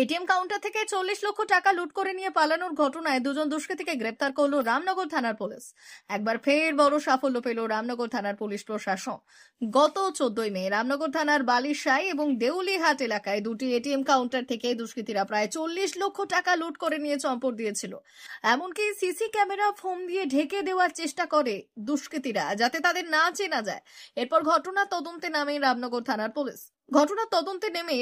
ATM counter থেকে 40 লক্ষ টাকা লুট করে নিয়ে পালানোর ঘটনায় দুজন দুষ্কৃতীকে গ্রেপ্তার করল রামনগর থানার পুলিশ। একবার ফের বড় সাফল্য পেল রামনগর থানার পুলিশ প্রশাসন। গত 14 মে রামনগর থানার বালিশাই এবং দেউলিহাট এলাকায় দুটি এটিএম কাউন্টার থেকে দুষ্কৃতীরা প্রায় 40 লক্ষ টাকা লুট করে নিয়ে চম্পট দিয়েছিল। এমনকি সিসি ক্যামেরা ফোম দিয়ে ঢেকে দেওয়ার চেষ্টা করে দুষ্কৃতীরা, যাতে তাদের না চেনা যায়। এরপর ঘটনা তদন্তে নামে রামনগর থানার পুলিশ।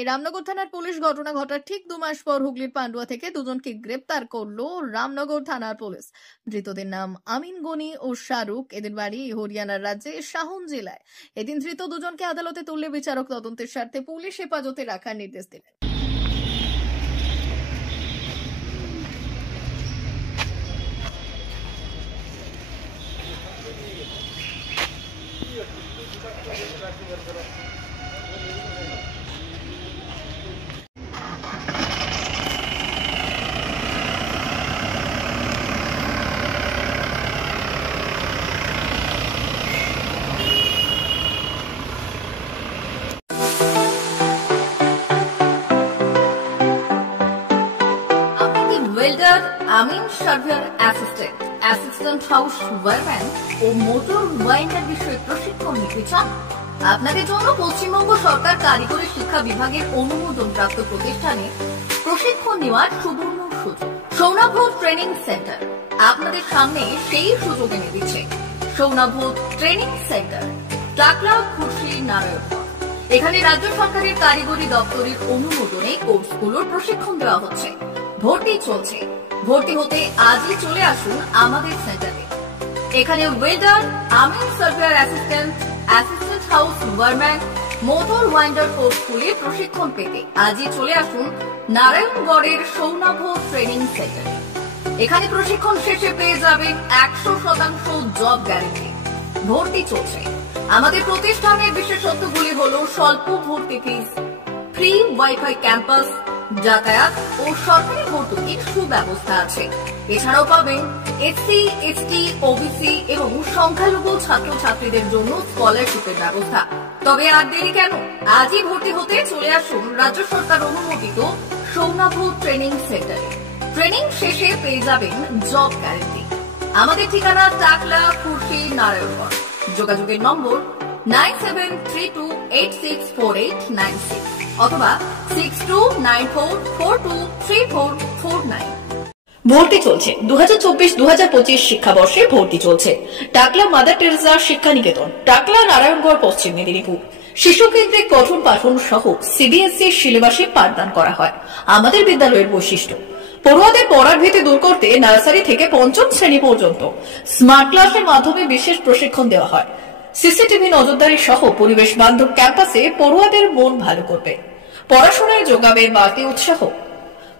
রামনগর থানার পুলিশ ঘটনা ঘটার ঠিক 2 মাস পর হুগলির পান্ডুয়া থেকে দুজনকে গ্রেপ্তার করলো রামনগর থানার পুলিশ। ধৃতদের নাম আমিন গনি ও শাহরুখ। এদের বাড়ি হরিয়ানার রাজ্যের শাহন জেলায়। এদিন ধৃত দুজনকে আদালতে তুললে বিচারক তদন্তের স্বার্থে পুলিশ হেফাজতে রাখার নির্দেশ দিলেন। ওয়েল্ডার, আমিন surveyor assistant, assistant house wireman ও মোটর ওয়াইন্ডার বিষয়ে প্রশিক্ষণ নিতে চান? আপনাদের জন্য পশ্চিমবঙ্গ সরকার কারিগরি শিক্ষা বিভাগের অনুমোদনপ্রাপ্ত প্রতিষ্ঠানে প্রশিক্ষণ নেওয়ার সুবর্ণ সুযোগ। সৌনাভ ট্রেনিং সেন্টার আপনাদের সামনে সেই সুযোগ এনে দিচ্ছে। সৌনাভ ট্রেনিং সেন্টার, টাকলা, খুরশি, নারায়ণগড়। এখানে রাজ্য সরকারের কারিগরি দপ্তরের অনুমোদনে কোর্সগুলোর প্রশিক্ষণ দেওয়া হচ্ছে। ভর্তি চলছে। ভর্তি হতে আজই চলে আসুন আমাদের সেন্টারে। এখানে ওয়েল্ডার, আমিন surveyor assistant, assistant house wireman, motor winder কোর্সগুলির প্রশিক্ষণ পেতে আজই চলে আসুন নারায়ণগড়ের সৌনাভ ট্রেনিং সেন্টারে। এখানে প্রশিক্ষণ শেষে পেয়ে যাবেন 100% জব গ্যারেন্টি। ভর্তি চলছে। আমাদের প্রতিষ্ঠানের বিশেষত্বগুলি হলো স্বল্প ভর্তি ফিস, ফ্রি ওয়াইফাই ক্যাম্পাস, যাতায়াত ও সরকারি ভর্তুকির সুব্যবস্থা আছে। এছাড়াও পাবেন এসসি, এসটি, ওবিসি এবং সংখ্যালঘু ছাত্রছাত্রীদের জন্য স্কলারশিপের ব্যবস্থা। তবে আর দেরি কেন? আজই ভর্তি হতে চলে আসুন রাজ্য সরকার অনুমোদিত সৌনাভ ট্রেনিং সেন্টারে। ট্রেনিং শেষে পেয়ে যাবেন জব গ্যারেন্টি। আমাদের ঠিকানা টাকলা, খুরশি, নারায়ণগড়। যোগাযোগের নম্বর 9732864896 অথবা 6294423449। ভর্তি চলছে। 2024-2025 শিক্ষাবর্ষে ভর্তি চলছে। টাকলা মাদার টেরেসা শিক্ষা নিকেতন, টাকলা, নারায়ণগড়, পশ্চিম মেদিনীপুর। শিশু কেন্দ্রিক পঠন পাঠন সহ সিবিএসই সিলেবাসে পাঠদান করা হয়। আমাদের বিদ্যালয়ের বৈশিষ্ট্য: পড়ুয়াদের পড়ার ভীতি দূর করতে নার্সারি থেকে 5ম শ্রেণী পর্যন্ত স্মার্ট ক্লাসের মাধ্যমে বিশেষ প্রশিক্ষণ দেওয়া হয়। সিসিটিভি নজরদারি সহ পরিবেশ বান্ধব ক্যাম্পাসে পড়ুয়াদের মন ভালো করবে। পড়াশোনায় যোগাবে বাড়তি উৎসাহ।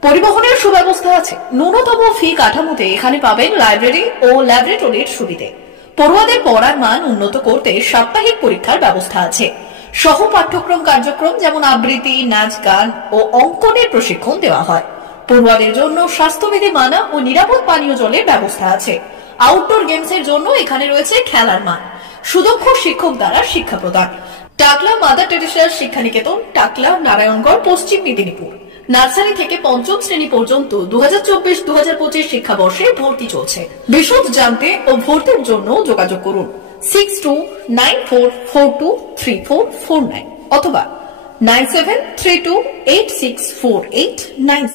পরিবহনের সুব্যবস্থা আছে। ন্যূনতম ফি কাঠামোতে এখানে পাবেন লাইব্রেরি ও ল্যাবরেটরির সুবিধে। পড়ুয়াদের পড়ার মান উন্নত করতে সাপ্তাহিক পরীক্ষার ব্যবস্থা আছে। সহ পাঠ্যক্রম কার্যক্রম যেমন আবৃত্তি, নাচ, গান ও অঙ্কনের প্রশিক্ষণ দেওয়া হয়। পড়ুয়াদের জন্য স্বাস্থ্যবিধি মানা ও নিরাপদ পানীয় জলের ব্যবস্থা আছে। আউটডোর গেমসের জন্য এখানে রয়েছে খেলার মাঠ। সুদক্ষ শিক্ষক দ্বারা শিক্ষা প্রদান। টাকলা মাদার টেরেসা শিক্ষা নিকেতন, টাকলা, নারায়ণগড়, পশ্চিম মেদিনীপুর। নার্সারি থেকে 5ম শ্রেণী পর্যন্ত 2024-2025 শিক্ষাবর্ষে ভর্তি চলছে। বিশদ জানতে ও ভর্তির জন্য যোগাযোগ করুন 6294423449 অথবা 9732864896।